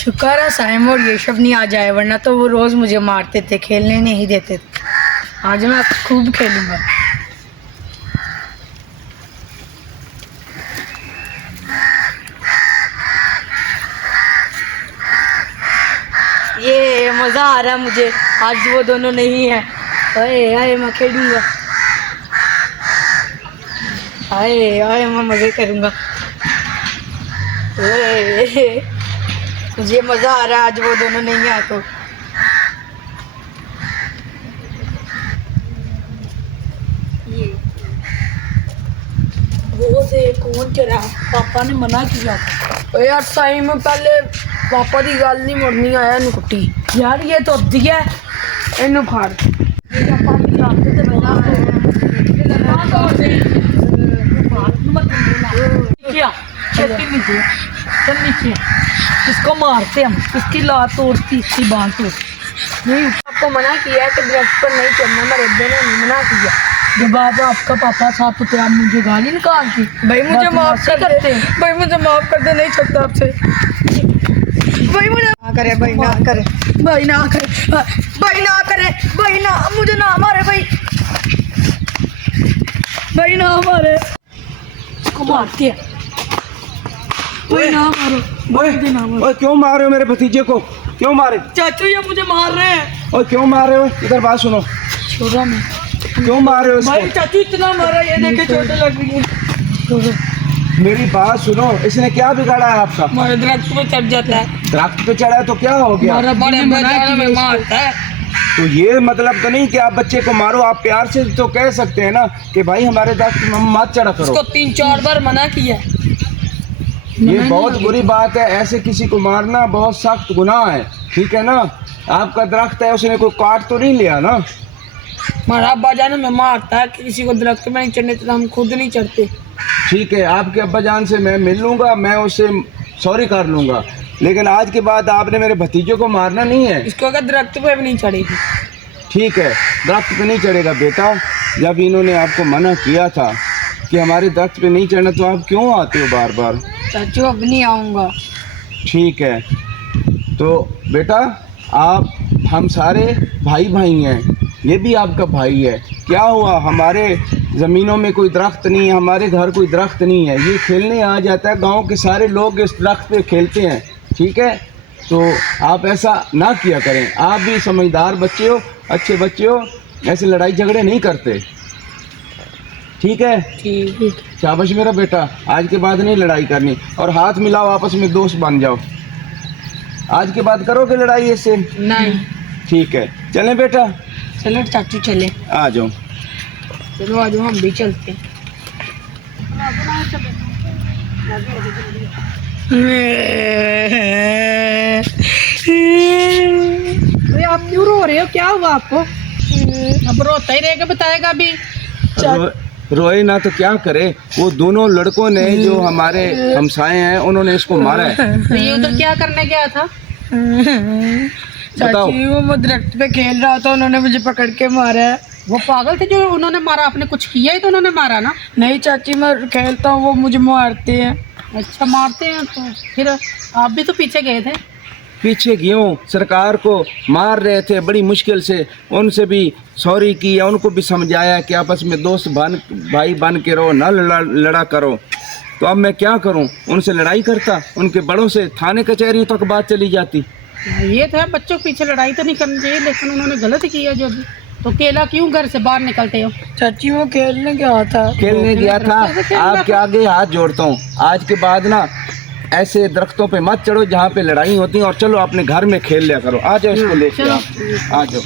शुक्र है साइम और येशव नहीं आ जाए, वरना तो वो रोज़ मुझे मारते थे, खेलने नहीं देते थे। आज मैं खूब खेलूँगा। ये मज़ा आ रहा है मुझे, आज वो दोनों नहीं है। अरे आए मैं खेलूँगा, आए आए मैं मज़े करूँगा। मुझे मज़ा आ रहा है, आज वो दोनों नहीं है तो। ये वो से कौन चढ़ा? पापा ने मना किया था। यार साई में पहले पापा की गल नहीं मुड़नी, आया इन कुट्टी यार, ये तो अद्धी है, इन फाड़ इसको मारते हम, इसकी लात तोड़ती, इसकी बांध तोड़ती। नहीं, आपको मना किया है कि दरख्त पर नहीं चढ़ना, मेरे अब्बे ने नहीं मना किया। जब आज आपका पापा साथ तो आप मुझे गाली निकालती। भाई मुझे माफ कर दे, भाई मुझे माफ कर दे, नहीं सकता आपसे। भाई मुझे ना करे, भाई ना करे, भाई ना करे, भाई ना करे, भाई ना, मुझे ना मारे भाई, भाई ना मारे, इसको मारती है। भाई ना मारो, भाई ना मारो। क्यों मार रहे हो मेरे भतीजे को? क्यों मारे? चाचू ये मुझे मार रहे हैं। और क्यों मार रहे हो? इधर बात सुनो। छोड़ा मैं। क्यों मार रहे हो इसको? भाई चाचू इतना मारा, ये देखे चोटें लग रही है। मेरी बात सुनो, इसने क्या बिगाड़ा है आपका? हमारे दरख्त पे चढ़ जाता है। दरख्त पे चढ़ा है तो क्या हो गया? मारता है। तो ये मतलब तो नहीं कि आप बच्चे को मारो, आप प्यार से तो कह सकते हैं ना कि भाई हमारे दरख्त में मत चढ़ा करो। उसको 3-4 बार मना किया। ये बहुत बुरी बात है, ऐसे किसी को मारना बहुत सख्त गुनाह है, ठीक है ना? आपका दरख्त है, उसने कोई काट तो नहीं लिया ना? हमारा अब्बा जान में मारता है कि किसी को दरख्त में नहीं चढ़ने तो हम खुद नहीं चढ़ते। ठीक है, आपके अब्बा जान से मैं मिल लूँगा, मैं उससे सॉरी कर लूँगा, लेकिन आज के बाद आपने मेरे भतीजे को मारना नहीं है। इसको अगर दरख्त पे भी नहीं चढ़ेगी। ठीक है, दरख्त पे नहीं चढ़ेगा बेटा। जब इन्होंने आपको मना किया था कि हमारे दरख्त पे नहीं चढ़ना, तो आप क्यों आते हो बार बार? चाचू अब नहीं आऊँगा। ठीक है, तो बेटा आप, हम सारे भाई भाई हैं, ये भी आपका भाई है। क्या हुआ, हमारे ज़मीनों में कोई दरख्त नहीं है, हमारे घर कोई दरख्त नहीं है, ये खेलने आ जाता है, गांव के सारे लोग इस दरख्त पे खेलते हैं, ठीक है? तो आप ऐसा ना किया करें, आप भी समझदार बच्चे हो, अच्छे बच्चे हो, ऐसे लड़ाई झगड़े नहीं करते, ठीक है? ठीक। शाबाश मेरा बेटा, आज के बाद नहीं लड़ाई करनी, और हाथ मिलाओ, आपस में दोस्त बन जाओ। आज के बाद करोगे लड़ाई इससे? नहीं। ठीक है, चलें बेटा? चलो चाचू चले। आ जाओ। चलो आ जाओ, हम भी चलते हैं। आप क्यों रो रहे हो? क्या हुआ आपको? अब रोता ही रहेगा, बताएगा अभी। रोए ना तो क्या करे, वो दोनों लड़कों ने जो हमारे हमसाए हैं, उन्होंने इसको मारा है। तो ये उधर क्या करने गया था? बताओ। चाची वो दरख्त पे खेल रहा था, उन्होंने मुझे पकड़ के मारा है। वो पागल थे जो उन्होंने मारा? आपने कुछ किया ही तो उन्होंने मारा ना? नहीं चाची, मैं खेलता हूँ, वो मुझे मारते हैं। अच्छा मारते हैं, तो फिर आप भी तो पीछे गए थे। पीछे क्यों? सरकार को मार रहे थे बड़ी मुश्किल से, उनसे भी सॉरी किया, उनको भी समझाया कि आपस में दोस्त भाई बन के रहो, ना लड़ा करो। तो अब मैं क्या करूं? उनसे लड़ाई करता, उनके बड़ों से थाने कचहरी तक बात चली जाती। ये था, बच्चों के पीछे लड़ाई तो नहीं करनी चाहिए, लेकिन उन्होंने गलत किया जो भी। तो केला क्यों घर से बाहर निकलते हो? चाची वो खेलने गया था। खेलने गया था? आपके आगे हाथ जोड़ता हूँ, आज के बाद ना ऐसे दरख्तों पे मत चढ़ो जहाँ पे लड़ाई होती है, और चलो अपने घर में खेल लिया करो। आ जाओ, इसको लेके आ जाओ।